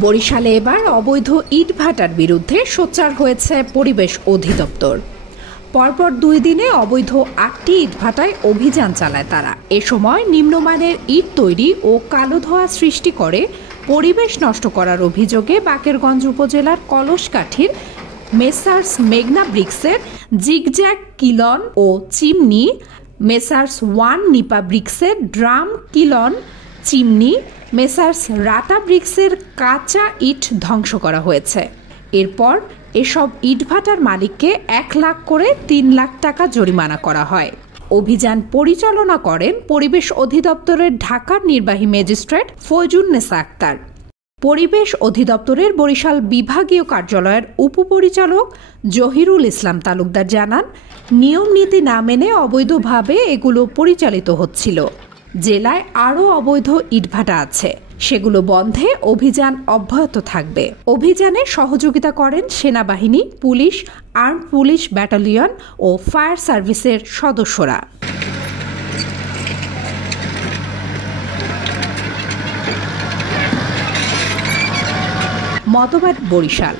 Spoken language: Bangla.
বরিশালে এবার অবৈধ ইটভাটার বিরুদ্ধে সোচ্চার হয়েছে পরিবেশ অধিদপ্তর। পরপর 2 দিনে অবৈধ 8টি ইটভাটায় অভিযান চালায় তারা। এ সময় নিম্নমানের ইট তৈরি ও কালো ধোঁয়া সৃষ্টি করে পরিবেশ নষ্ট করার অভিযোগে বাকেরগঞ্জ উপজেলার কলসকাঠির মেসার্স মেঘনা ব্রিক্সের জিগজ্যাগ কিলন ও চিমনি, মেসার্স ওয়ান নিপা ব্রিক্সের ড্রাম কিলন চিমনি, মেসার্স রাটা ব্রিক্সের কাঁচা ইট ধ্বংস করা হয়েছে। এরপর এসব ইটভাটার মালিককে 1 লাখ করে 3 লাখ টাকা জরিমানা করা হয়। অভিযান পরিচালনা করেন পরিবেশ অধিদপ্তরের ঢাকার নির্বাহী ম্যাজিস্ট্রেট ফয়জুন্নেসা আক্তার। পরিবেশ অধিদপ্তরের বরিশাল বিভাগীয় কার্যালয়ের উপপরিচালক জহিরুল ইসলাম তালুকদার জানান, নিয়ম নীতি না মেনে অবৈধভাবে এগুলো পরিচালিত হচ্ছিল। জেলায় আরও অবৈধ ইটভাটা আছে, সেগুলো বন্ধে অভিযান অব্যাহত থাকবে। অভিযানে সহযোগিতা করেন সেনাবাহিনী, পুলিশ, আর্মড পুলিশ ব্যাটালিয়ন ও ফায়ার সার্ভিসের সদস্যরা। মতবাদ বরিশাল।